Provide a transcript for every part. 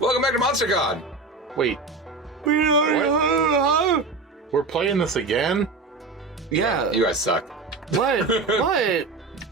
Welcome back to Monster Con. Wait. What? We're playing this again? Yeah. You guys suck. What? What?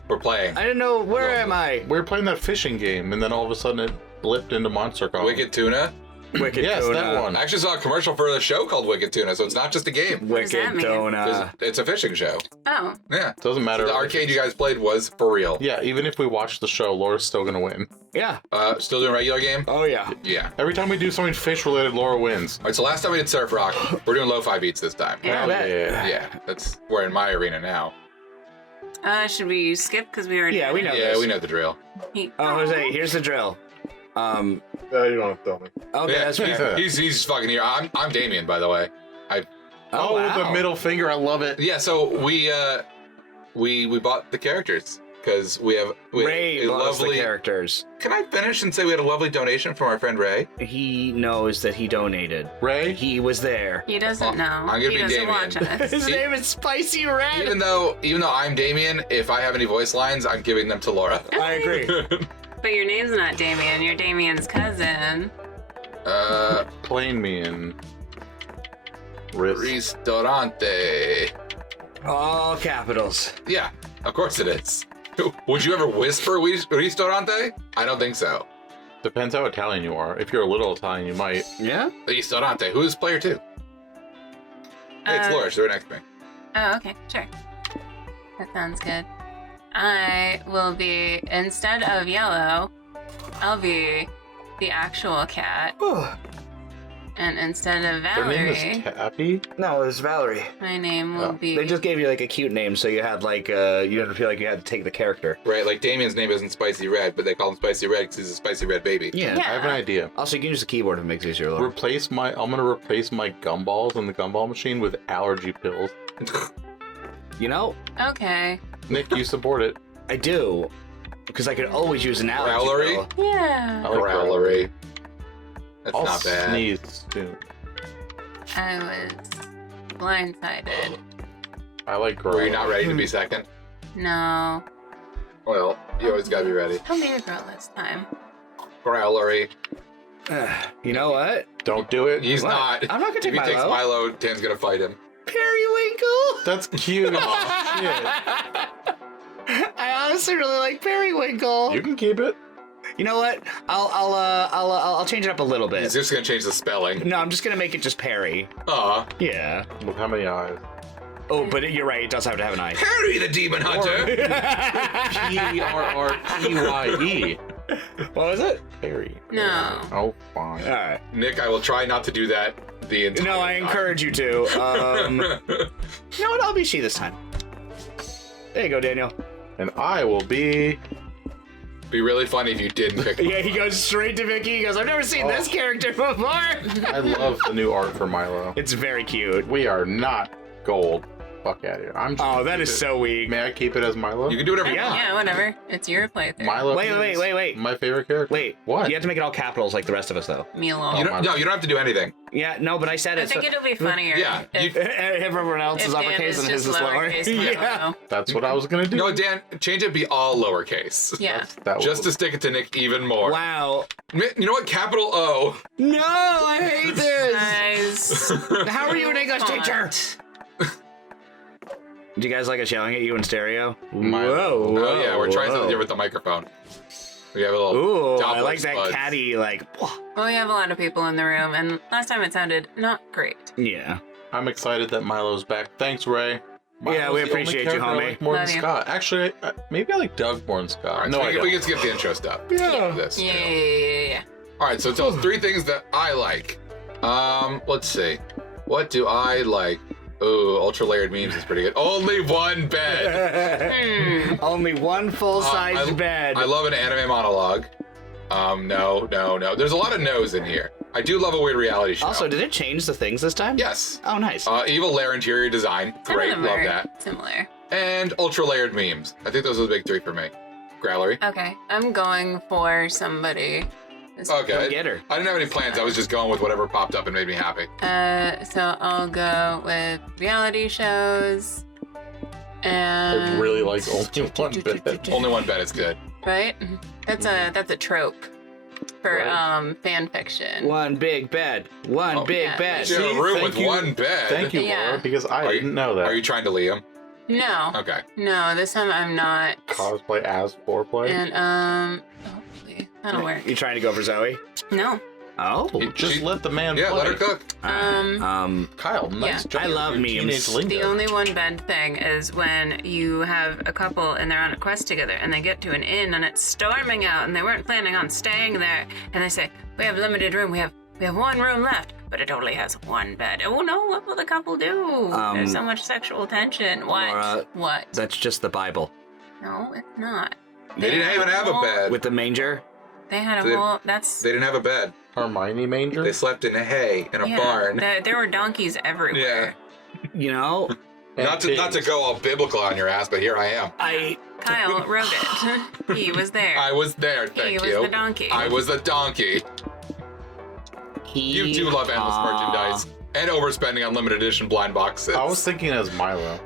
We're playing. I didn't know. Where am I? We were playing that fishing game, and then all of a sudden it blipped into Monster Con. Wicked Tuna. Wicked Yes, Tuna. that one. I actually saw a commercial for the show called Wicked Tuna, so it's not just a game. does that Wicked mean? Tuna. It's a fishing show. Oh. Yeah. Doesn't matter. The arcade you guys played was for real. Yeah, even if we watch the show, Laura's still gonna win. Yeah. Still doing regular game? Oh yeah. Yeah. Every time we do something fish-related, Laura wins. All right, so last time we did Surf Rock. We're doing lo-fi beats this time. Yeah. I bet. Yeah, we're in my arena now. Should we skip because we already? Yeah, we know. Yeah, this. we know the drill. Oh, Jose, here's the drill. You don't have to tell me. Okay, Yeah, that's fair. he's fucking here. I'm Damien, by the way. Oh, wow. The middle finger, I love it. Yeah, so we bought the characters because we have Ray a loves lovely the characters. Can I finish and say we had a lovely donation from our friend Ray? He knows that he donated. Ray? He was there. He doesn't know. I'm gonna he be doesn't Damien. watch us. His name is Spicy Red. Even though I'm Damien, if I have any voice lines, I'm giving them to Laura. I agree. But your name's not Damien. You're Damien's cousin. Plain me in. Wrist. Ristorante. All capitals. Yeah, of course it is. Would you ever whisper ristorante? I don't think so. Depends how Italian you are. If you're a little Italian, you might. Yeah? Ristorante. Who's player 2? Hey, it's Laura. She's right next to me. Oh, okay, sure. That sounds good. I will be, instead of yellow, I'll be the actual cat. And instead of Their name is Valerie, Tappy? No, it's Valerie. my name will be... They just gave you like a cute name, so you had like you didn't feel like you had to take the character. Right, like Damien's name isn't Spicy Red, but they call him Spicy Red because he's a spicy red baby. Yeah. Yeah. I have an idea. Also, you can use the keyboard if it makes it easier. Laura. I'm gonna replace my gumballs in the gumball machine with allergy pills. You know, Okay. Nick, you support it. I do, because I could always use an allergy Growlery? pill. Yeah. I like Growlery. That's I'll not bad. sneeze soon. I was blindsided. I like Were growling. you not ready to be second? No. Well, you always gotta be ready. Tell me a girl this time. Growlery. You know what? Don't do it. He's What? not. I'm not gonna If take he takes Milo. Milo, Dan's gonna fight him. Periwinkle. That's cute. Oh, I honestly really like Periwinkle. shit. You can keep it. You know what? I'll change it up a little He's bit. just gonna change the spelling. No, I'm just gonna make it just Perry. Aw. Yeah. With how many eyes? Oh, but you're right. It does have to have an eye. Harry the Demon Hunter! Perrye. What was it? Perry. No. Oh, fine. All right. Nick, I will try not to do that the entire No, I time. encourage you to. You know what? I'll be she this time. There you go, Daniel. And I will be. Be really funny if you didn't pick Yeah, he goes straight to Vicky. He goes, I've never seen this character before. I love the new art for Milo. It's very cute. We are not gold. Fuck out of here. I'm just Oh, gonna that keep is it. so weak. May I keep it as Milo? You can do whatever you Yeah. want. Yeah, whatever. It's your playthrough. Milo. Wait, is wait. My favorite character. Wait. What? You have to make it all capitals like the rest of us, though. Milo. You don't, no, you don't have to do anything. Yeah, no, but I said it. I think so- it'll be funnier. Yeah, If, Everyone else if is Dan uppercase is and his just is lower. lowercase Yeah. Milo. That's what I was gonna do. No, Dan, change it be all lowercase. Yeah. That Just to was, stick it to Nick even more. Wow. You know what? Capital O. No, I hate this. Guys. How are you an English Font. teacher? Do you guys like us yelling at you in stereo? Milo. Whoa. Oh, yeah, we're trying whoa. something here with the microphone. We have a little. Ooh, I Doppler like that Spuds. catty, like, Well, we have a lot of people in the room, and last time it sounded not great. yeah. I'm excited that Milo's back. Thanks, Ray. Milo's Yeah, we the only appreciate you, character I homie. like more than Love you. Scott. Actually, maybe I like Doug more than Scott. All right, no, so I we don't. can skip the intro stuff. Yeah. This. Yeah. All right, so tell us 3 things that I like. Let's see. What do I like? Ooh, ultra layered memes is pretty good. Only one bed. Only one full-size I- bed. I love an anime monologue. No. There's a lot of no's in here. I do love a weird reality show. Also, did it change the things this time? Yes. Oh, nice. Evil lair interior design. Some Great, of them love are that. similar. And ultra layered memes. I think those are the big 3 for me. Growlery. Okay, I'm going for somebody. Okay. Get her. I didn't have any plans. I was just going with whatever popped up and made me happy. So I'll go with reality shows. And I really like only one bed. Only one bed is good. right? That's a trope. for Right. fan fiction. One big bed. One big yeah. bed. You have a room thank with you. one bed. Thank you, Yeah. Laura, because I Are you- didn't know that. Are you trying to Liam? No. Okay. No, this time I'm not. Cosplay as foreplay? And hopefully that'll work. You trying to go for Zoe? No. Oh. Just let the man Yeah, play. let her cook. Kyle, nice Yeah. job. I love with your memes. teenage lingo. The only one bad thing is when you have a couple and they're on a quest together and they get to an inn and it's storming out and they weren't planning on staying there and they say, we have limited room, we have one room left, but it only has one bed. Oh no, what will the couple do? There's so much sexual tension. What? Laura, What? That's just the Bible. No, it's not. They didn't even have a bed. With the manger? They had a They- whole, that's... They didn't have a bed. Hermione Manger? They slept in hay in a yeah, barn. There were donkeys everywhere. You know, And Not to go all biblical on your ass, but here I am. Kyle wrote it. He was there. I was there, thank He you. was the donkey. I was the donkey. You do love endless merchandise and overspending on limited edition blind boxes. I was thinking as Milo.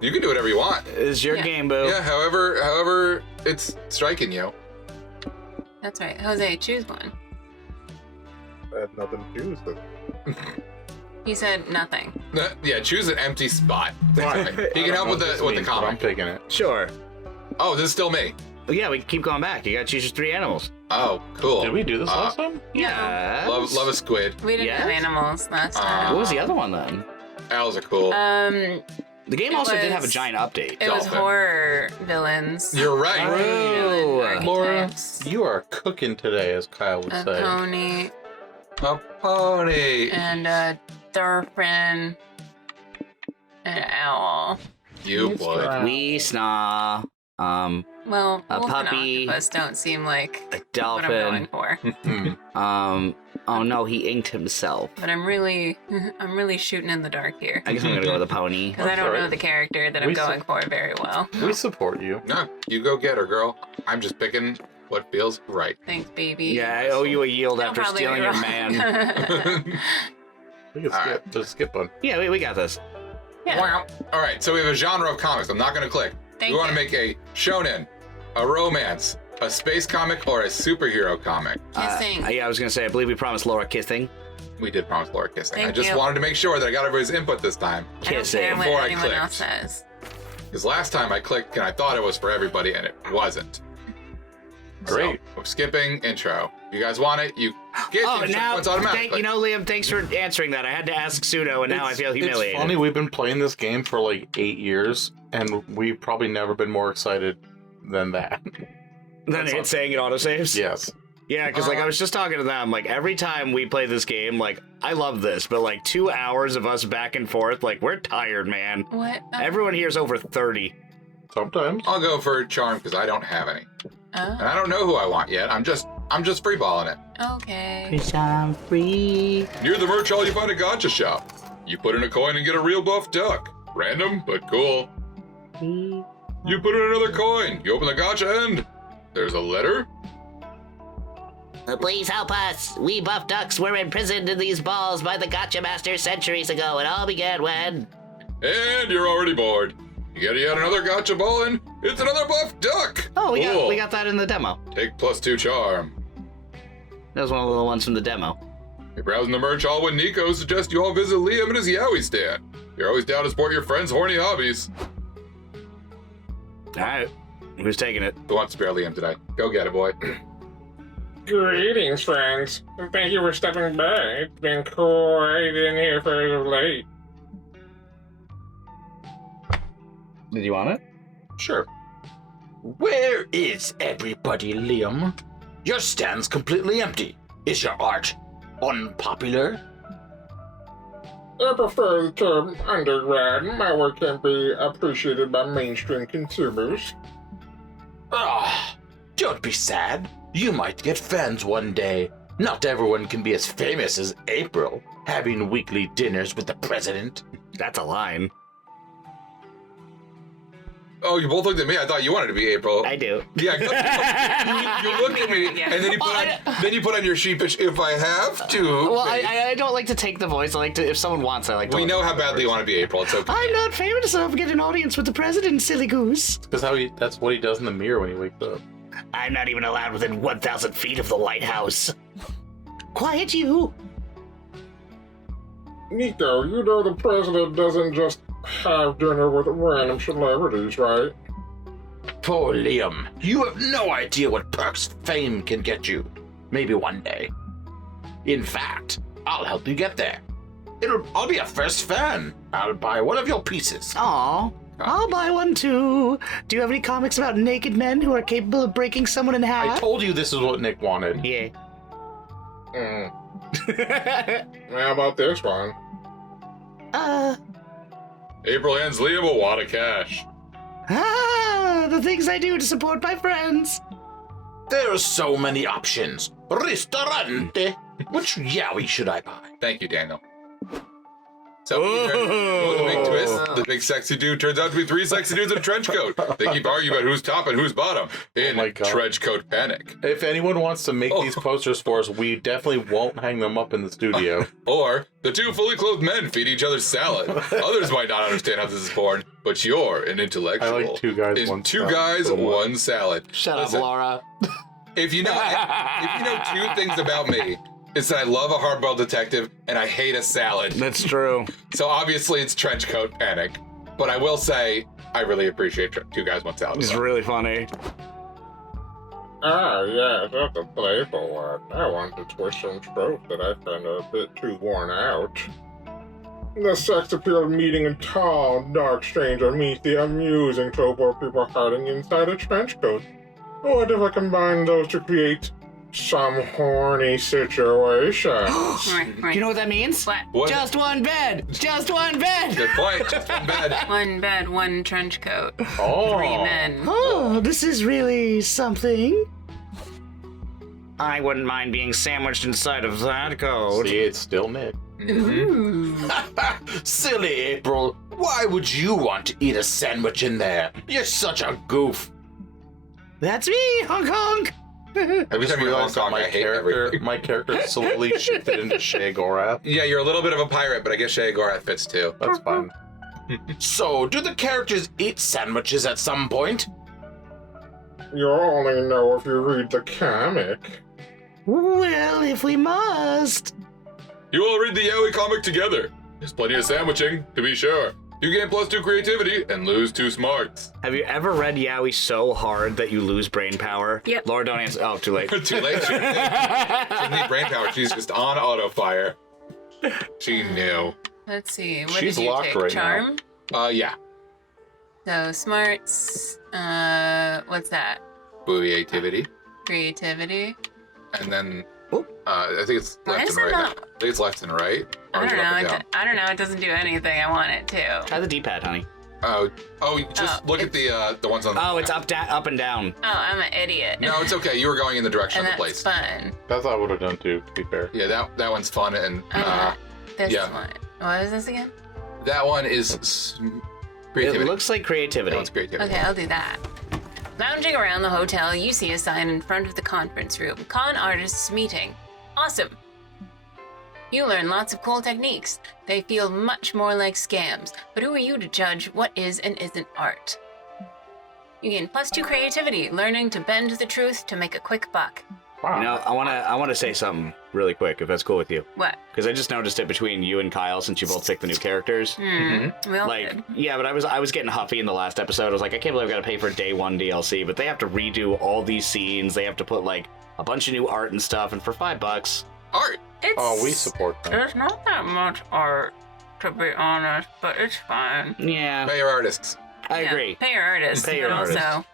You can do whatever you want. It's your Yeah. game, boo. Yeah, however it's striking you. That's right. Jose, choose one. I had nothing to do with it. He said nothing. Yeah, choose an empty spot. Fine. He can help with the I'm comic. taking it. Sure. Oh, this is still me. Well, yeah, we can keep going back. You gotta choose your 3 animals. Oh, cool. Did we do this last time? Yeah. Love a squid. We didn't have Yes? animals last time. What was the other one then? Owls are cool. The game It also did was- have a giant update. It was Dolphin. horror villains. You're right. Oh. Villain Laura, archetypes. you are cooking today, as Kyle would A say. pony A pony. and a dolphin and an owl. You Yes, would. right. We snaw. Well, A wolf puppy. and octopus don't seem like A what I'm going dolphin. for. Oh no, he inked himself. But I'm really shooting in the dark here. I guess I'm gonna go with a pony. Because I don't Sorry. know the character that I'm We going for very well. We support you. No, you go get her, girl. I'm just picking what feels right. Thanks, baby. Yeah, I owe you a yield I'll after probably stealing be your wrong. man. We can All skip. Just skip one. Yeah, we got this. Yeah. Wow. All right, so we have a genre of comics. I'm not going to click. Thank we want to you. make a shonen, a romance, a space comic, or a superhero comic. Kissing. Yeah, I was gonna say, I believe we promised Laura kissing. We did promise Laura kissing. I Thank just you. wanted to make sure that I got everybody's input this time. I don't Kissing. care what Before I anyone clicked. else says. Because last time I clicked and I thought it was for everybody and it wasn't. Great. So, we're skipping intro. You guys want it? You get Oh, the now, checkpoints automatically. Liam, thanks for answering that. I had to ask Pseudo, and now I feel humiliated. It's funny, we've been playing this game for like 8 years, and we've probably never been more excited than that. Then it's saying it autosaves? Yes. Yeah, because like I was just talking to them, like every time we play this game, like I love this, but like 2 hours of us back and forth, like we're tired, man. What? Everyone here is over 30. Sometimes. I'll go for charm because I don't have any. And Oh, I don't know who I want yet. I'm just freeballing it. okay. I'm free. Near the merch hall, you find a gotcha shop. You put in a coin and get a real buff duck. Random, but cool. You put in another coin. You open the gotcha and there's a letter. Please help us. We buff ducks were imprisoned in these balls by the Gotcha Master centuries ago. It all began when... And you're already bored. You get yet another gotcha ball and it's another buff duck. Oh, Cool. we got that in the demo. Take +2 charm. That was one of the ones from the demo. You're browsing the merch hall when Nico suggests you all visit Liam and his Yowie stand. You're always down to support your friends' horny hobbies. All right. Who's taking it? Who wants to spare Liam today? Go get it, boy. Greetings, friends, and thank you for stopping by. It's been quite in here for late. Did you want it? Sure. Where is everybody, Liam? Your stand's completely empty. Is your art unpopular? I prefer the term undergrad. My work can be appreciated by mainstream consumers. Ah, don't be sad. You might get fans one day. Not everyone can be as famous as April, having weekly dinners with the president. That's a line. Oh, you both looked at me. I thought you wanted to be April. I do. Yeah, you looked at me, Yeah. and then you put on your sheepish. If I have to. Well, face." I don't like to take the voice. I like to, if someone wants, I like to. We know how badly you want to be April. It's okay. I'm not famous enough to get an audience with the president, silly goose. That's what he does in the mirror when he wakes up. I'm not even allowed within 1,000 feet of the White House. Quiet, you! Nico, you know the president doesn't just have dinner with random celebrities, right? Poor Liam. You have no idea what perks fame can get you. Maybe one day. In fact, I'll help you get there. I'll be a first fan. I'll buy one of your pieces. Aw, I'll buy one too. Do you have any comics about naked men who are capable of breaking someone in half? I told you this is what Nick wanted. Yeah. How about this one? April hands Liam a wad of cash. The things I do to support my friends. There are so many options. Ristorante. Which yaoi should I buy? Thank you, Daniel. So, the big twist, the big sexy dude turns out to be 3 sexy dudes in a trench coat. They keep arguing about who's top and who's bottom in my God. trench coat panic. If anyone wants to make these posters for us, we definitely won't hang them up in the studio. Or, the 2 fully clothed men feed each other salad. Others might not understand how this is born, but you're an intellectual. I like 2 guys, In 1 2 salad. guys, 1 salad. Shut Listen, up, Laura. If you know 2 things about me, it's that I love a hard-boiled detective and I hate a salad. That's true. So obviously it's trench coat panic. But I will say, I really appreciate 2 guys, 1 salad. It's really funny. Ah, yes, that's a playful one. I want to twist some tropes that I find a bit too worn out. The sex appeal of meeting a tall, dark stranger meets the amusing trope of people hiding inside a trench coat. What if I combine those to create some horny situation? You know what that means? What? Just one bed! Just one bed! Good point. Just one bed. 1 bed, 1 trench coat. Oh. 3 men. Oh, this is really something. I wouldn't mind being sandwiched inside of that coat. See, it's still Nick. Ooh. Silly April. Why would you want to eat a sandwich in there? You're such a goof. That's me, honk honk! Every time you realized talk, that I hate everything. my character slowly shifted into Shay Gorath. Yeah, you're a little bit of a pirate, but I guess Shay Gorath fits too. That's fine. So, do the characters eat sandwiches at some point? You'll only know if you read the comic. Well, if we must. You all read the Yaoi comic together. There's plenty of sandwiching, to be sure. You gain +2 creativity and lose 2 smarts. Have you ever read Yaoi so hard that you lose brain power? Yep. Laura, don't answer. Oh, too late. Too late. She didn't need brain power. She's just on auto fire. She knew. Let's see. What She's did you locked take? right now. Charm? Yeah. So smarts. What's that? Creativity. Creativity. And then, I think it's Why left is and it right. not- I think it's left and right. Or I is don't it up know. and down? I don't know. It doesn't do anything I want it to. Try the D-pad, honey. Oh, just look at the ones on the... Oh, it's up and down. Oh, I'm an idiot. No, it's okay. You were going in the direction And of the that's place. fun. That's what I would have done too, to be fair. Yeah, that one's fun. And This yeah. one. What is this again? that one is creativity. It looks like That creativity. one's creativity. Okay, I'll do that. Lounging around the hotel, you see a sign in front of the conference room. Con artists meeting. Awesome. You learn lots of cool techniques. They feel much more like scams, but who are you to judge what is and isn't art? You gain +2 creativity, learning to bend the truth to make a quick buck. Wow. You know, I wanna say something really quick, if that's cool with you. What? Because I just noticed it between you and Kyle since you both picked the new characters. We all Like, did. yeah, but I was getting huffy in the last episode. I was like, I can't believe I gotta pay for day 1 DLC, but they have to redo all these scenes. They have to put like a bunch of new art and stuff, and for $5. Art. Oh, we support them. There's not that much art, to be honest, but it's fine. Yeah, Pay your artists. I agree. Pay your artist. Pay your but artist. Also...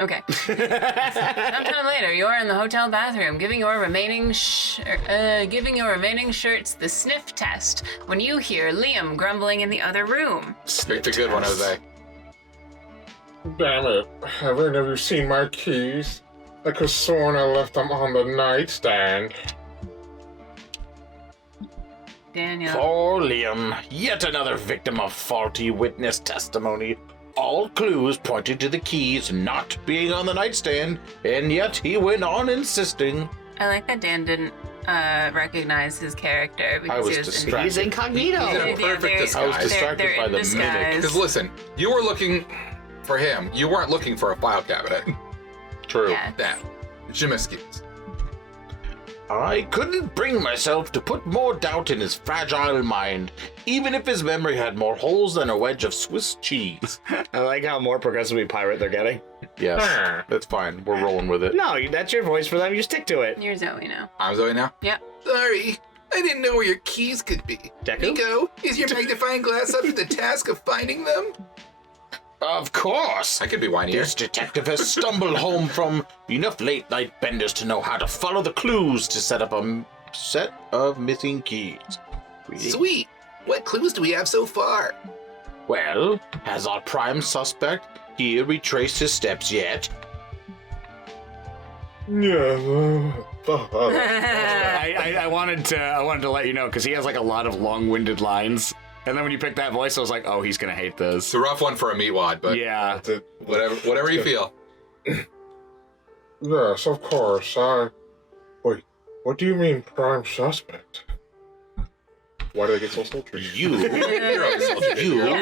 okay. Sometime later, you're in the hotel bathroom, giving your remaining shirts the sniff test when you hear Liam grumbling in the other room. Picked a good one, Jose. Damn it. Have any of you seen my keys? I could have sworn I left them on the nightstand. Daniel. Poor Liam, yet another victim of faulty witness testimony. All clues pointed to the keys not being on the nightstand, and yet he went on insisting. I like that Dan didn't recognize his character because was he was distracted. He's incognito. He's in a perfect disguise. I was distracted they're by in the disguise. Because listen, you were looking for him. You weren't looking for a file cabinet. True. Yeah. Damn. Je m'excuse. I couldn't bring myself to put more doubt in his fragile mind, even if his memory had more holes than a wedge of Swiss cheese. I like how more progressively pirate they're getting. Yes, that's fine. We're rolling with it. No, that's your voice for them. You stick to it. You're Zoe now. I'm Zoe now? Yep. Sorry. I didn't know where your keys could be. Deku? Nico, is your magnifying glass up to the task of finding them? Of course! I could be whinier. This detective has stumbled home from enough late-night benders to know how to follow the clues to set up a set of missing keys. Really? Sweet. What clues do we have so far? Well, has our prime suspect here retraced his steps yet? Yes. I wanted to let you know because he has like a lot of long-winded lines, and then when you picked that voice, I was like, oh, he's gonna hate this. It's a rough one for a meatwad, but Yeah. whatever you feel. Yes, of course. Wait, what do you mean prime suspect? Why did I get so sultry? You were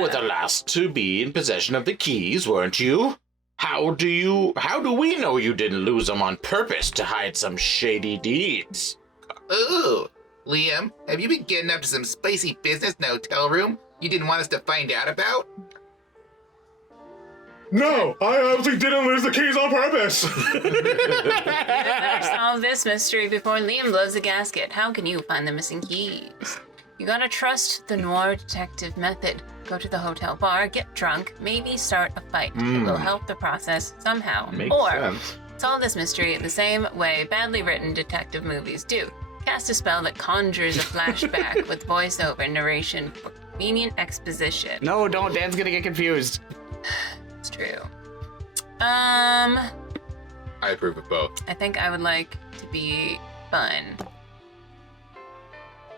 the last to be in possession of the keys, weren't you? How do we know you didn't lose them on purpose to hide some shady deeds? Ooh, Liam, have you been getting up to some spicy business in the hotel room you didn't want us to find out about? No, I absolutely didn't lose the keys on purpose. Solve this mystery before Liam blows the gasket. How can you find the missing keys? You gotta trust the noir detective method. Go to the hotel bar, get drunk, maybe start a fight. It will help the process somehow. Or sense. solve this mystery the same way badly written detective movies do. Cast a spell that conjures a flashback with voiceover narration for convenient exposition. No, don't. Dan's gonna get confused. It's true. I approve of both. I think I would like to be fun.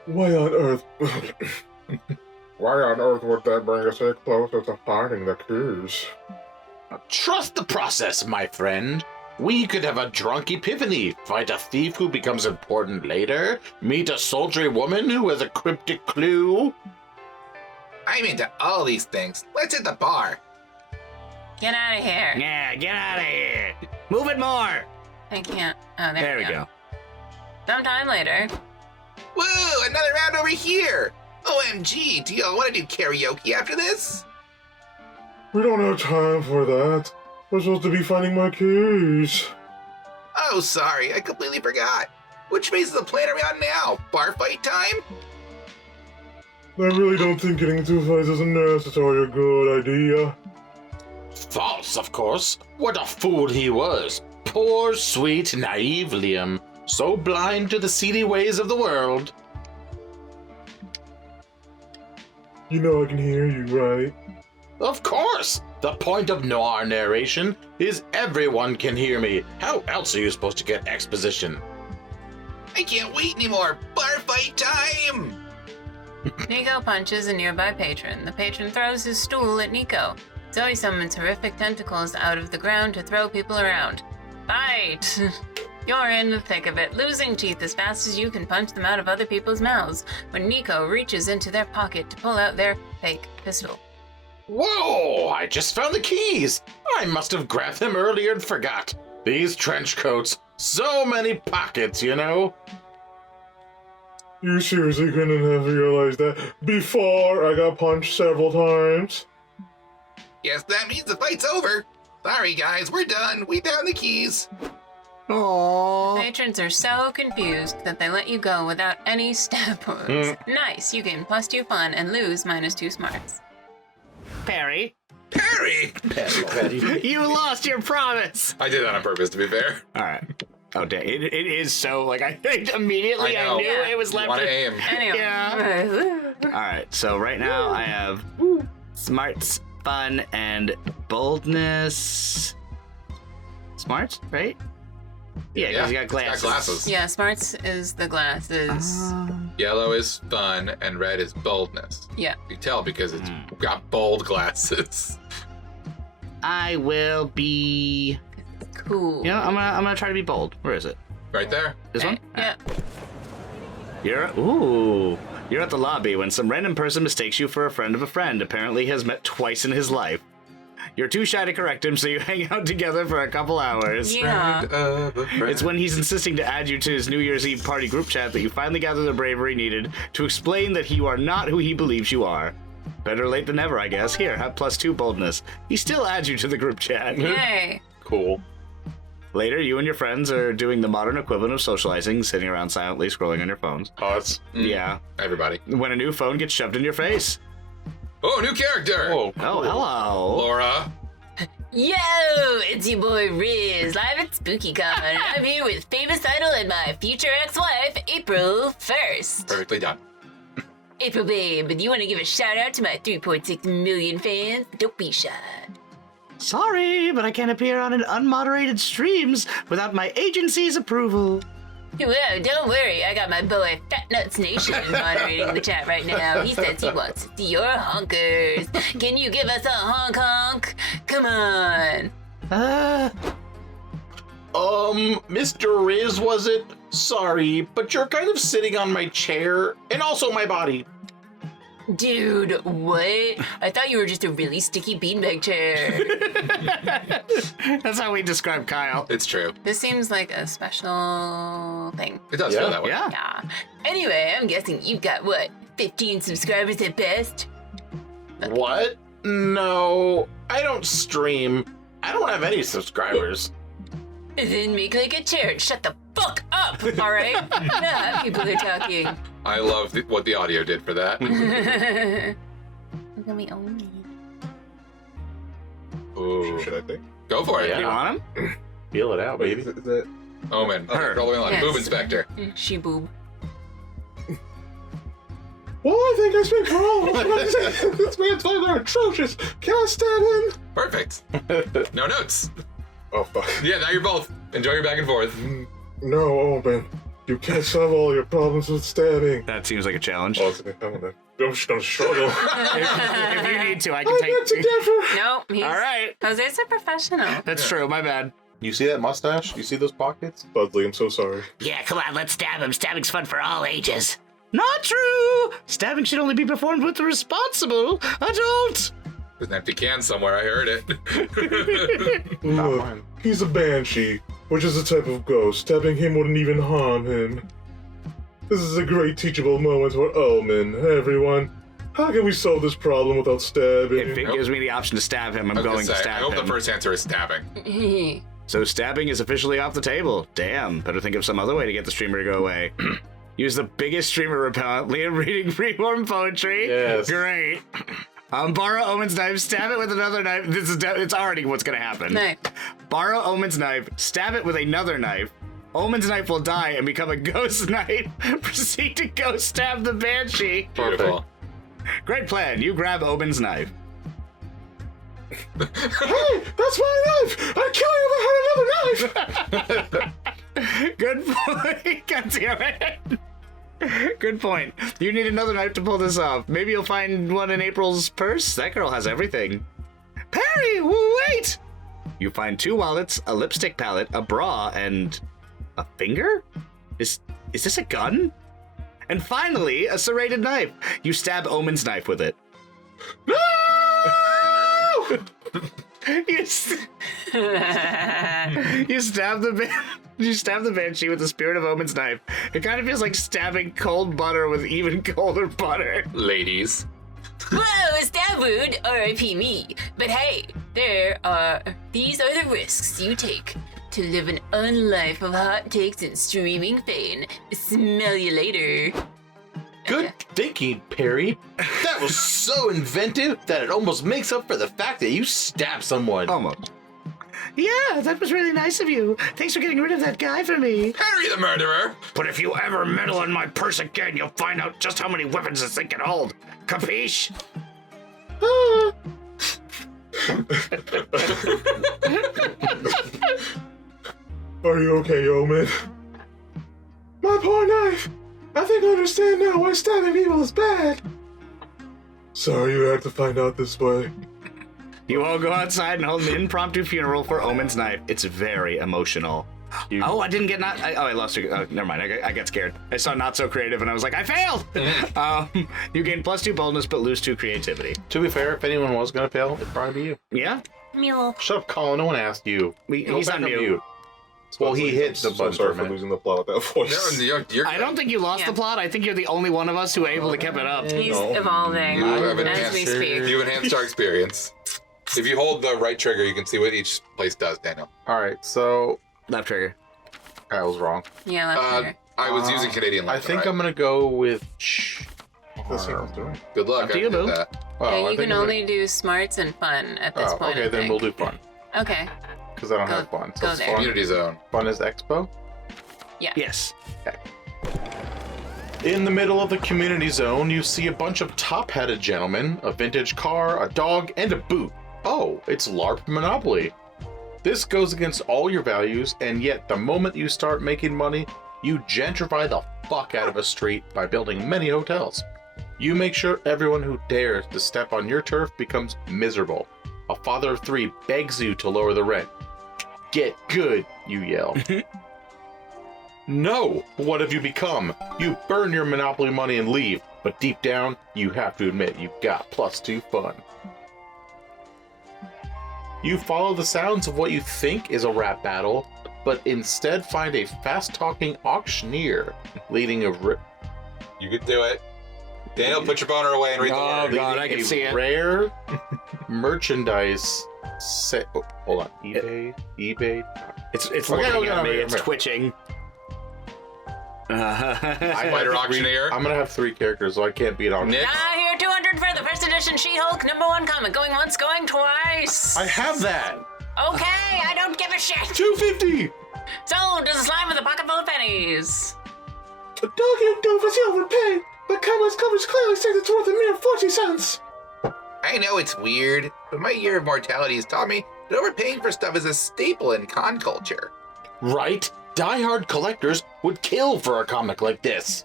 Why on earth? Why on earth would that bring us any closer to finding the keys? Trust the process, my friend. We could have a drunk epiphany, fight a thief who becomes important later, meet a sultry woman who has a cryptic clue. I'm into all these things. Let's hit the bar. Get out of here. Yeah, get out of here. Move it more. I can't. Oh, There we go. Sometime later. Woo, another round over here. OMG, do y'all want to do karaoke after this? We don't have time for that. We're supposed to be finding my keys. Oh, sorry, I completely forgot. Which phase of the plan are we on now? Bar fight time? I really don't think getting into fights is necessarily a good idea. False, of course. What a fool he was. Poor, sweet, naive Liam. So blind to the seedy ways of the world. You know I can hear you, right? Of course! The point of noir narration is everyone can hear me. How else are you supposed to get exposition? I can't wait anymore. Bar fight time! Nico punches a nearby patron. The patron throws his stool at Nico. Zoe summons horrific tentacles out of the ground to throw people around. Fight! You're in the thick of it, losing teeth as fast as you can punch them out of other people's mouths when Nico reaches into their pocket to pull out their fake pistol. Whoa! I just found the keys! I must have grabbed them earlier and forgot. These trench coats, so many pockets, you know? You seriously couldn't have realized that before I got punched several times? Guess that means the fight's over. Sorry, guys, we're done. We found the keys. Aww. Patrons are so confused that they let you go without any stab wounds. Nice, you gain +2 fun and lose -2 smarts. Perry, Perry! Petty. you lost your promise. I did that on purpose, to be fair. All right. Oh, dang. It is so, like, I immediately I I know. knew it was You left. want to aim. Anyway. Yeah. All right, so right now I have smarts, fun, and boldness. Smarts, right? Yeah, because you got glasses. Got glasses. Yeah, smarts is the glasses. Yellow is fun, and red is boldness. Yeah. You tell because it's got bold glasses. I will be. Cool. You know, I'm gonna try to be bold. Where is it? Right there. This one? Yeah. You're at the lobby when some random person mistakes you for a friend of a friend. Apparently, has met twice in his life. You're too shy to correct him, so you hang out together for a couple hours. Yeah. It's when he's insisting to add you to his New Year's Eve party group chat that you finally gather the bravery needed to explain that you are not who he believes you are. Better late than never, I guess. Here, have +2 boldness. He still adds you to the group chat. Yay. Cool. Later, you and your friends are doing the modern equivalent of socializing, sitting around silently scrolling on your phones. Us. Yeah. Everybody. When a new phone gets shoved in your face. Oh, new character. Whoa. Oh, hello. Laura. Yo, it's your boy Riz, live at SpookyCon. I'm here with famous idol and my future ex-wife, April 1st. Perfectly done. April babe, do you want to give a shout out to my 3.6 million fans? Don't be shy. Sorry, but I can't appear on an unmoderated streams without my agency's approval. Well, don't worry, I got my boy Fat Nuts Nation moderating the chat right now. He says he wants to see your honkers. Can you give us a honk honk? Come on. Mr. Riz, was it? Sorry, but you're kind of sitting on my chair and also my body. Dude, what? I thought you were just a really sticky beanbag chair. That's how we describe Kyle. It's true. This seems like a special thing. It does Yeah. feel that way. Yeah. Yeah. Anyway, I'm guessing you've got, what, 15 subscribers at best? What? No, I don't stream. I don't have any subscribers. Then make like a chair and shut the fuck up, all right? Nah, people are talking. I love what the audio did for that. Look at me own me. Ooh. Should I think? Go for it. Yeah. You want him? Feel it out, baby. Is that... Omen. Her. All the way on. Yes. Boob inspector. She boob. Well, I think I speak for all of us. This man's lives are atrocious. Can I stab him? Perfect. No notes. Oh, fuck. Yeah, now you're both. Enjoy your back and forth. No, Omen. You can't solve all your problems with stabbing. That seems like a challenge. Oh, it's okay. Come on, then. I'm just gonna struggle. If you need to, I I can beg to take... differ. Nope. He's, All right. Jose's a professional. That's true, my bad. You see that mustache? You see those pockets? Budley, I'm so sorry. Yeah, come on, let's stab him. Stabbing's fun for all ages. Not true! Stabbing should only be performed with the responsible adult! There's an empty can somewhere. I heard it. Look, mine. he's a banshee, which is a type of ghost. Stabbing him wouldn't even harm him. This is a great teachable moment for Omen, everyone. How can we solve this problem without stabbing? If it gives me the option to stab him, I'm I was going gonna to say, I stab hope him. the first answer is stabbing. So stabbing is officially off the table. Damn, better think of some other way to get the streamer to go away. Use the biggest streamer repellent, Liam reading freeform poetry. Yes. Great. Borrow Omen's knife, stab it with another knife. It's already what's gonna happen. Nice. Borrow Omen's knife, stab it with another knife. Omen's knife will die and become a ghost knife. Proceed to go stab the banshee. Beautiful. Great plan. You grab Omen's knife. Hey, that's my knife! I'd kill you if I had another knife! Good point. God damn it. Good point. You need another knife to pull this off. Maybe you'll find one in April's purse. That girl has everything. Perry, wait! You find 2 wallets, a lipstick palette, a bra, and a finger? Is this a gun? And finally, a serrated knife. You stab Omen's knife with it. No! You stab the banshee with the spirit of Omen's knife. It kind of feels like stabbing cold butter with even colder butter. Ladies. Whoa, a stab wound, R.I.P. me. But hey, these are the risks you take to live an unlife of hot takes and streaming fame. Smell you later. Good thinking, Perry. That was so inventive that it almost makes up for the fact that you stabbed someone. Almost. Yeah, that was really nice of you. Thanks for getting rid of that guy for me. Harry the murderer. But if you ever meddle in my purse again, you'll find out just how many weapons this thing can hold. Capiche? Are you okay, Omen? My poor knife! I think I understand now why stabbing people is bad. Sorry you had to find out this way. You all go outside and hold an impromptu funeral for Omen's knife. It's very emotional. Oh, I didn't get I lost her. Oh, never mind. I got scared. I saw not so creative and I was like, I failed! You gain +2 boldness but lose 2 creativity. To be fair, if anyone was gonna fail, it'd probably be you. Yeah? Mule. Shut up, Colin. No one asked you. He's on mute. Well, he hit the So button sorry for a for minute. losing the plot with that voice. No, you're I don't think you lost Yeah. the plot. I think you're the only one of us who were able to keep it up. He's No. evolving You have as enhanced, we speak. you enhanced our experience. If you hold the right trigger, you can see what each place does, Daniel. All right, so Left trigger. I was wrong. Yeah, left trigger. I was using Canadian I left. think right? I'm gonna go with. Let's see what's doing. Good luck. Up to I you, did Boo. that. Oh, Yeah, I you think can I'm only do smarts and fun at this gonna... point. Oh, okay, I then think. we'll do fun Okay. because I don't Go- have fun. go it's there. fun. Community zone. Fun is Expo. Yes. In the middle of the community zone, you see a bunch of top-headed gentlemen, a vintage car, a dog, and a boot. Oh, it's LARP Monopoly. This goes against all your values, and yet the moment you start making money, you gentrify the fuck out of a street by building many hotels. You make sure everyone who dares to step on your turf becomes miserable. A father of three begs you to lower the rent. Get good, you yell. No! What have you become? You burn your Monopoly money and leave, but deep down, you have to admit you've got +2 fun. You follow the sounds of what you think is a rap battle, but instead find a fast-talking auctioneer leading a You could do it. Daniel, put your boner away and read the Oh, word. God, I can see it. rare merchandise hold on. eBay? It's Okay, looking at me. okay. It's twitching. Spider auctioneer. I'm gonna have 3 characters, so I can't beat on. Nick. Ah, here, 200 for the first edition She-Hulk #1 comic. Going once, going twice. I have that! Okay, I don't give a shit. $250! So, does a slime with a pocket full of pennies. The dog you doofus overpaid. The comics covers clearly says it's worth a mere 40 cents. I know it's weird, but my year of mortality has taught me that overpaying for stuff is a staple in con culture. Right? Die-hard collectors would kill for a comic like this.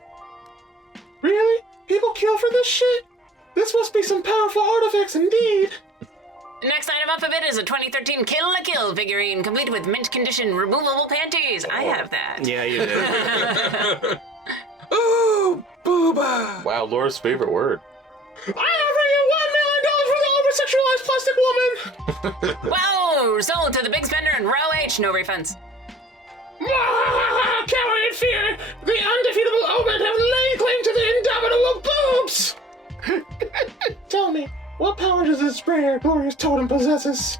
Really? People kill for this shit? This must be some powerful artifacts indeed. Next item up a bit is a 2013 Kill la Kill figurine, complete with mint condition removable panties. I have that. Yeah, you did. Ooh, booba. Wow, Laura's favorite word. I offer you $1 million for the oversexualized plastic woman. Whoa! Sold to the big spender in row H, no refunds. Coward in fear, the undefeatable Omen have laid claim to the indomitable boobs. Tell me, what power does this rare, glorious totem possesses?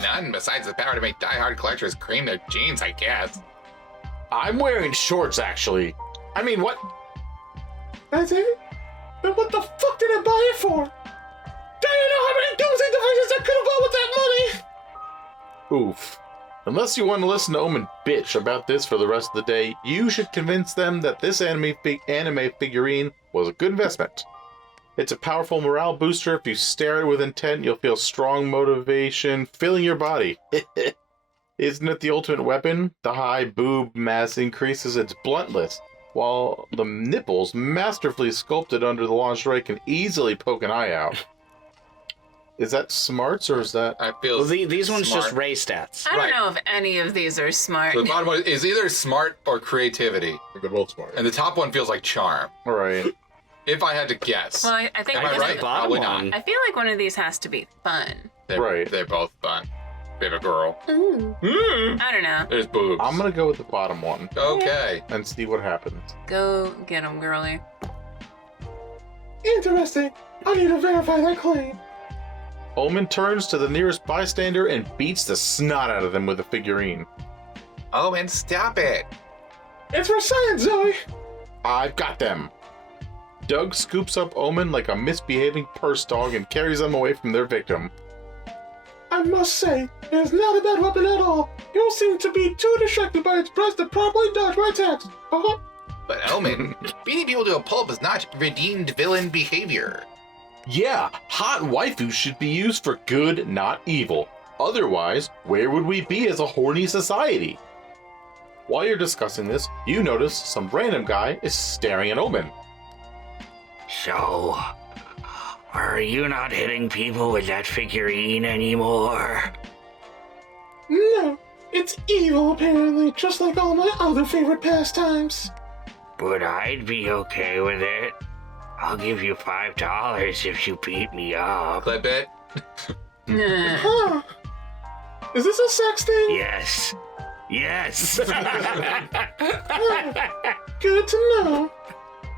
None besides the power to make die-hard collectors cream their jeans, I guess. I'm wearing shorts, actually. I mean, what? That's it? Then what the fuck did I buy it for? Do you know how many doomsday devices I could have bought with that money? Oof. Unless you want to listen to Omen bitch about this for the rest of the day, you should convince them that this anime figurine was a good investment. It's a powerful morale booster. If you stare at it with intent, you'll feel strong motivation filling your body. Isn't it the ultimate weapon? The high boob mass increases its bluntness, while the nipples, masterfully sculpted under the lingerie, can easily poke an eye out. Is that smarts or is that... I feel Well, these ones smart. just Ray stats. I don't Right. know if any of these are smart. So the bottom one is either smart or creativity, They're both smart. and the top one feels like charm. All right. If I had to guess, Well, I think am I one right? of- Bottom Probably one. not. I feel like one of these has to be fun. They're, Right. They're both fun. Baby girl. Ooh. Mm. I don't know. There's boobs. I'm gonna go with the bottom one Okay. and see what happens. Go get him, girly. Interesting. I need to verify that claim. Omen turns to the nearest bystander and beats the snot out of them with a figurine. Oh, and stop it. It's for science, Zoe. I've got them. Doug scoops up Omen like a misbehaving purse dog and carries them away from their victim. I must say, it is not a bad weapon at all. You seem to be too distracted by its price to properly dodge my attacks. But Omen, beating people to a pulp is not redeemed villain behavior. Yeah, hot waifus should be used for good, not evil. Otherwise, where would we be as a horny society? While you're discussing this, you notice some random guy is staring at Omen. So, are you not hitting people with that figurine anymore? No, it's evil apparently, just like all my other favorite pastimes. But I'd be okay with it. I'll give you $5 if you beat me up. Clip it. Huh, Is this a sex thing? Yes. Yes. Good to know.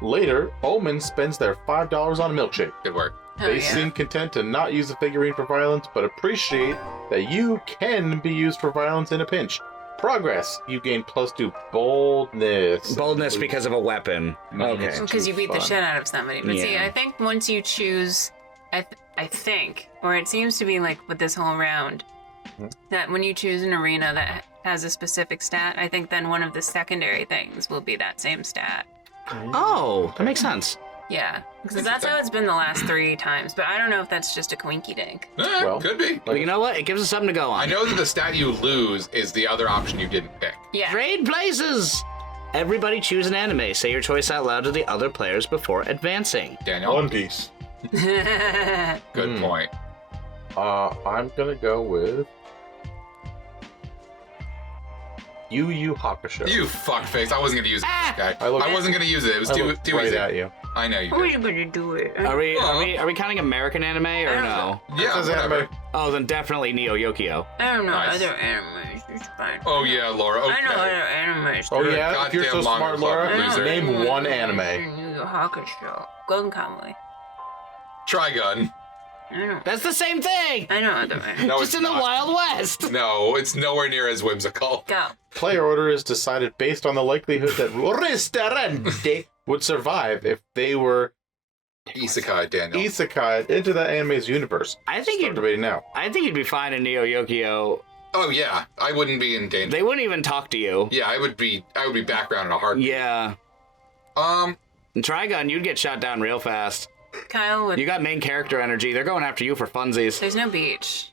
Later, Omen spends their $5 on a milkshake. Good work. Oh, They yeah. seem content to not use the figurine for violence, but appreciate that you can be used for violence in a pinch. Progress. You gain +2 boldness. Boldness because of a weapon. Okay. Because you beat the Fun. shit out of somebody. But see, Yeah. I think once you choose, I think, or it seems to be like with this whole round, that when you choose an arena that has a specific stat, I think then one of the secondary things will be that same stat. Oh, that makes sense. Yeah, because that's how it's been the last 3 times. But I don't know if that's just a coinky dink. Well, Could be. Well, you know what? It gives us something to go on. I know that the stat you lose is the other option you didn't pick. Yeah. Trade places! Everybody choose an anime. Say your choice out loud to the other players before advancing. Daniel, One Piece. good point. I'm gonna go with Yu Yu Hakusho. You fuckface. I wasn't going to use it for this guy. I looked- I wasn't going to use it. It was I too looked too right easy. at you. I know you Who are did. you gonna do it? Are we counting American anime or don't no? Yeah, Says whatever. anime. Oh, then definitely Neo Yokio. I don't know Nice. other animes. It's fine. Oh, yeah, Laura. Okay. I know other animes. Oh You're a yeah, if you're so goddamn smart, manga Laura, club loser. name one anime. Yu Yu Hakusho. Golden Kamuy. Trigun. I know. That's the same thing! I know other animes. No, Just it's in the not. Wild West! No, it's nowhere near as whimsical. Go. Player order is decided based on the likelihood that Ristorante would survive if they were Isekai, Daniel. isekai into that anime's universe. I think Start you'd, debating now. I think you'd be fine in Neo Yokio. Oh, yeah. I wouldn't be in danger. They wouldn't even talk to you. Yeah, I would be background in a heartbeat. Yeah. In Trigun, you'd get shot down real fast. Kyle would. You got main character energy. They're going after you for funsies. There's no beach,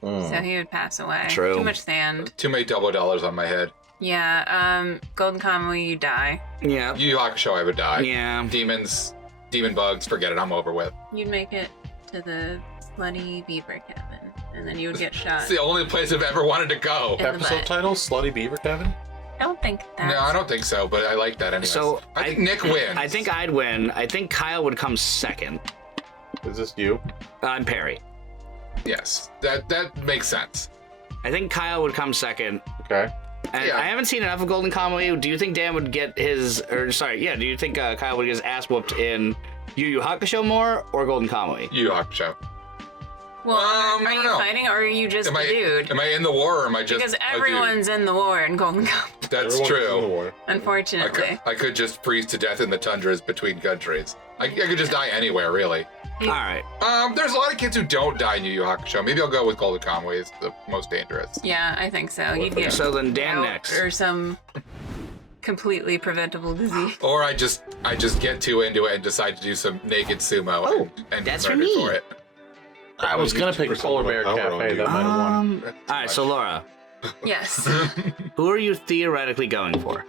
so he would pass away. True. Too much sand. Too many double dollars on my head. Yeah. Golden Kamuy, you die. Yeah. Yu Yu Hakusho, I would die. Yeah. Demons, demon bugs, forget it. I'm over with. You'd make it to the slutty beaver cabin, and then you would get shot. It's the only place I've ever wanted to go. In the Episode butt. title: Slutty Beaver Cabin. I don't think that. No, I don't think so, but I like that anyway. So, I think Nick wins. I think I'd win. I think Kyle would come second. Is this you? I'm Perry. Yes, that makes sense. I think Kyle would come second. Okay. And Yeah. I haven't seen enough of Golden Kamuy. Do you think Dan would get his, or sorry, yeah, do you think Kyle would get his ass whooped in Yu Yu Hakusho more or Golden Kamuy? Yu Yu Hakusho. Well, I are don't you know. fighting or are you just Am a dude? I in the war or am I just Because a dude? everyone's in the war in Golden Kamuy, That's Everyone's in the true. war. unfortunately. I could just freeze to death in the tundras between countries. I could just die anywhere, really. All right. There's a lot of kids who don't die in Yu Yu Hakusho. Maybe I'll go with Golden Kamuy. It's the most dangerous. Yeah, I think so. You'd get So then Dan gout next. or some completely preventable disease. Or I just get too into it and decide to do some naked sumo and that's get for murdered me. for it. I was gonna pick Polar Bear Cafe. That might have won. All right, so Laura, Yes. who are you theoretically going for?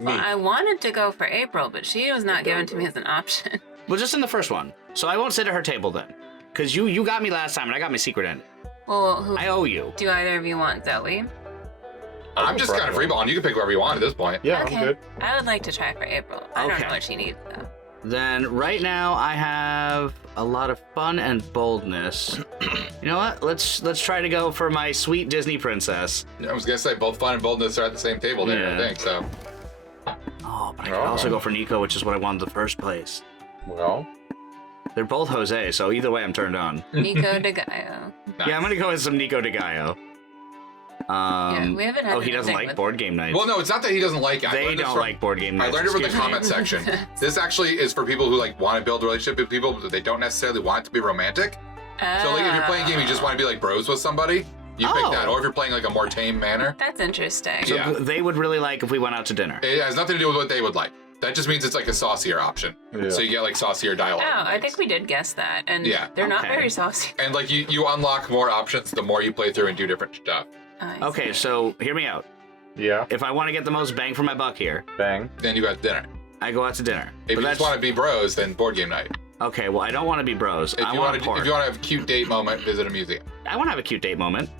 Well, I wanted to go for April, but she was not given to me as an option. Well, just in the first one. So I won't sit at her table then. Because you got me last time and I got my secret ending. Well, who I owe you. do either of you want, Zoe? I'm just kind of freeballing. You can pick whoever you want at this point. Yeah, Okay. I'm good. I would like to try for April. I don't Okay. know what she needs though. Then right now I have a lot of fun and boldness. You know what? Let's try to go for my sweet Disney princess. I was gonna say both fun and boldness are at the same table there. Yeah. I think so. Oh, but I could also go for Nico, which is what I wanted in the first place. Well, They're both Jose, so either way I'm turned on. Nico de Gallo. Nice. Yeah, I'm gonna go with some Nico de Gallo. Yeah, we haven't had Oh, he doesn't anything like with- board game nights. Well, no, it's not that he doesn't like it. I They learned this don't from- like board game I nights. learned it from the excuse me. comment section. This actually is for people who like want to build a relationship with people, but they don't necessarily want it to be romantic. So like if you're playing a game, you just want to be like bros with somebody, you pick Oh. that. Or if you're playing like a more tame manner, That's interesting. So Yeah. they would really like if we went out to dinner. it has nothing to do with what they would like. That just means it's like a saucier option. Yeah. So you get like saucier dialogue. Oh, I think we did guess that, and Yeah. they're not Okay. very saucy. And like you unlock more options the more you play through and do different stuff. I Okay, see. so hear me out. yeah, If I want to get the most bang for my buck here, bang. Then you go out to dinner. I go out to dinner. If you But just want to be bros, then board game night. okay, well, I don't want to be bros. If I you want want to to have a cute date moment, visit a museum. I want to have a cute date moment.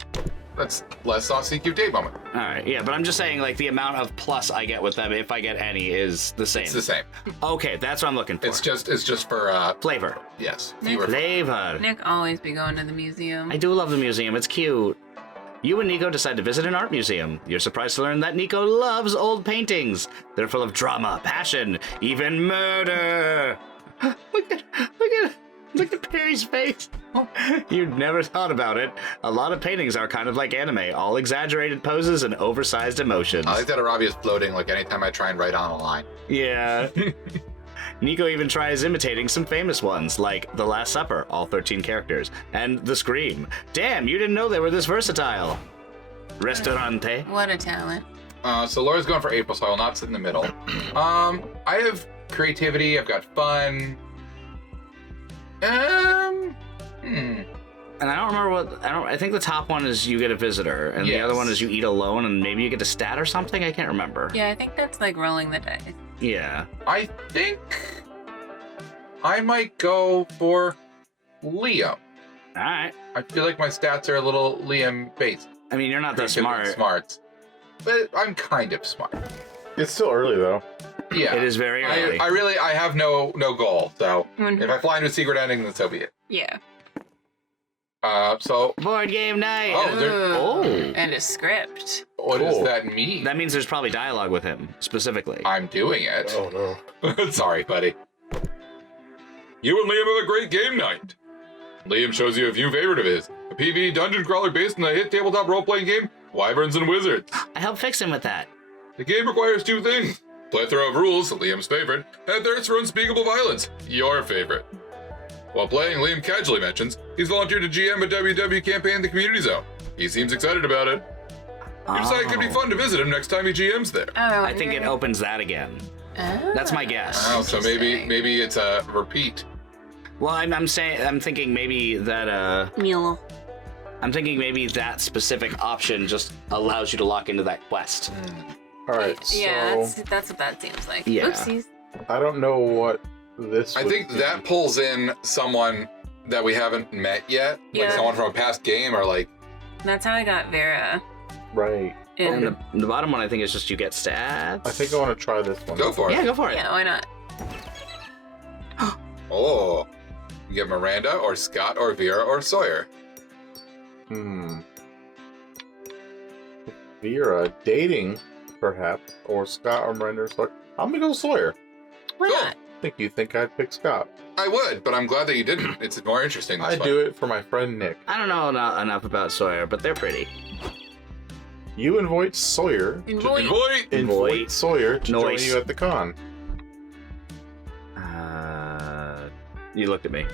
That's less saucy cute date moment. All right, yeah, but I'm just saying, like, the amount of plus I get with them, if I get any, is the same. It's the same. Okay, that's what I'm looking for. It's just for flavor. yes. Nick- Fewer. Flavor. Nick always be going to the museum. I do love the museum. It's cute. You and Nico decide to visit an art museum. You're surprised to learn that Nico loves old paintings. They're full of drama, passion, even murder. Look at Perry's face. You'd never thought about it. A lot of paintings are kind of like anime, all exaggerated poses and oversized emotions. I like that Arabia's floating like anytime I try and write on a line. Yeah. Nico even tries imitating some famous ones, like The Last Supper, all 13 characters, and The Scream. Damn, you didn't know they were this versatile. Restaurante. What a talent. So Laura's going for April, so I will not sit in the middle. I have creativity, I've got fun. And I don't remember I think the top one is you get a visitor, and the other one is you eat alone, and maybe you get a stat or something? I can't remember. Yeah, I think that's like rolling the dice. Yeah. I think I might go for Liam. Alright. I feel like my stats are a little Liam-based. I mean, you're not that smart. But I'm kind of smart. It's still early, though. Yeah. It is very early. I have no goal, so Mhm. if I fly into a secret ending, then so be it. Yeah. So board game night. Oh, And a script. What does that mean? That means there's probably dialogue with him, specifically. I'm doing it. Oh no. Sorry, buddy. You and Liam have a great game night. Liam shows you a new favorite of his, a PvE dungeon crawler based on the hit tabletop role-playing game, Wyverns and Wizards. I helped fix him with that. The game requires two things. Plethora of rules, Liam's favorite, and thirst for unspeakable violence, your favorite. While playing, Liam casually mentions he's volunteered to GM a WW campaign in the community zone. He seems excited about it. You decide it could be fun to visit him next time he GMs there. Oh, I think it opens that again. That's my guess. Oh, so maybe it's a repeat. Well, I'm thinking maybe that Mule. I'm thinking maybe that specific option just allows you to lock into that quest. All right, so Yeah, that's what that seems like. Yeah. Oopsies. I don't know what this. I would think be. that pulls in someone that we haven't met yet, like Yeah. someone from a past game, or like. That's how I got Vera. Right. And the bottom one, I think, is just you get stats. I think I want to try this one. Go for it. Yeah, go for it. Yeah, why not? Oh, you get Miranda or Scott or Vera or Sawyer. Vera dating, perhaps, or Scott or Miranda or Sawyer. I'm gonna go Sawyer. Why Cool. not? I think you think I'd pick Scott. I would, but I'm glad that you didn't. It's more interesting. This I'd one. do it for my friend Nick. I don't know enough about Sawyer, but they're pretty. You invite Sawyer. Invite Sawyer to join Noise. you at the con. You looked at me.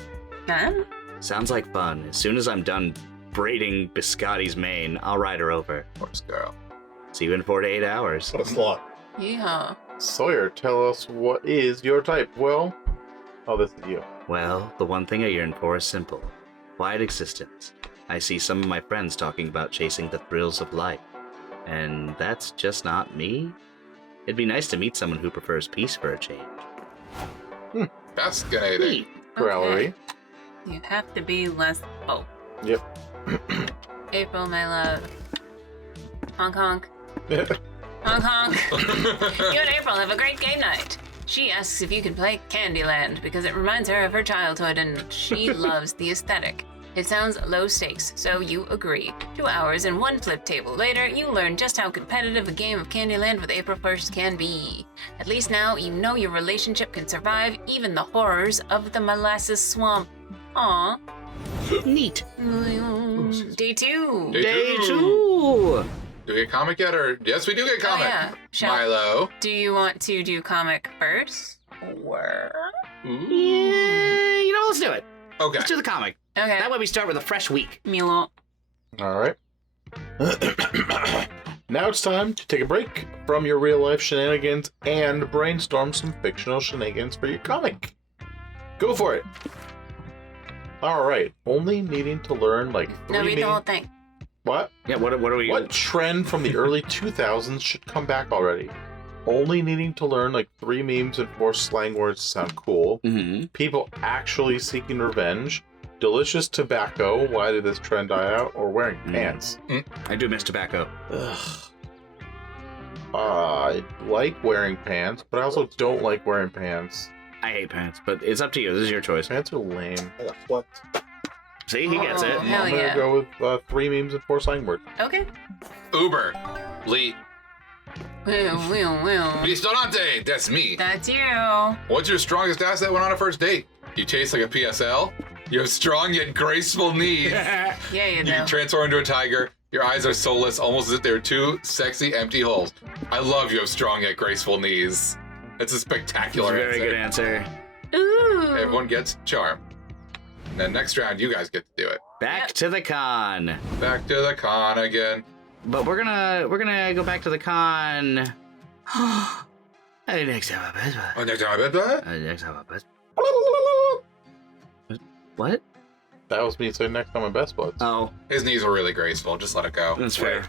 Huh? Sounds like fun. As soon as I'm done braiding Biscotti's mane, I'll ride her over. Horse girl. See you in 4 to 8 hours. What a slot. Yeehaw. Sawyer, tell us what is your type. Well, this is you. Well, the one thing I yearn for is simple. Quiet existence. I see some of my friends talking about chasing the thrills of life. And that's just not me. It'd be nice to meet someone who prefers peace for a change. Fascinating. Gallery. You have to be less. Oh. Yep. April, my love. Honk honk. Honk honk. You and April have a great game night. She asks if you can play Candyland because it reminds her of her childhood and she loves the aesthetic. It sounds low stakes, so you agree. 2 hours and 1 flip table later, you learn just how competitive a game of Candyland with April 1st can be. At least now you know your relationship can survive even the horrors of the molasses swamp. Aww. Neat. Day 2. Day 2. Do we get comic yet, or yes, we do get comic. Yeah. Milo. Do you want to do comic first? Or... Yeah, you know, let's do it. Okay. Let's do the comic. Okay. That way we start with a fresh week. Milo. All right. Now it's time to take a break from your real life shenanigans and brainstorm some fictional shenanigans for your comic. Go for it. All right. Only needing to learn like 3 No, read the whole thing. What? Yeah, what are we... What trend from the early 2000s should come back already? Only needing to learn like 3 memes and 4 slang words to sound cool. Mm-hmm. People actually seeking revenge. Delicious tobacco. Why did this trend die out? Or wearing pants. I do miss tobacco. Ugh. I like wearing pants, but I also don't like wearing pants. I hate pants, but it's up to you. This is your choice. Pants are lame. I got flex. See, he gets it. Oh, hell I'm gonna yeah. go with 3 memes and 4 slang words. Okay. Uber. Lee. Well. Ristorante. That's me. That's you. What's your strongest asset when on a first date? You chase like a PSL. You have strong yet graceful knees. Yeah, you You do. can transform into a tiger. Your eyes are soulless, almost as if they were 2 sexy empty holes. I love you have strong yet graceful knees. That's a That's spectacular a very answer. good answer. Ooh. Everyone gets charm. And then next round, you guys get to do it. Back to the con. Back to the con again. But we're gonna go back to the con. Next time, Oh, next time, I bet. next time, what? That was me saying next time my best buds. Oh, His knees were really graceful. Just let it go. that's fair.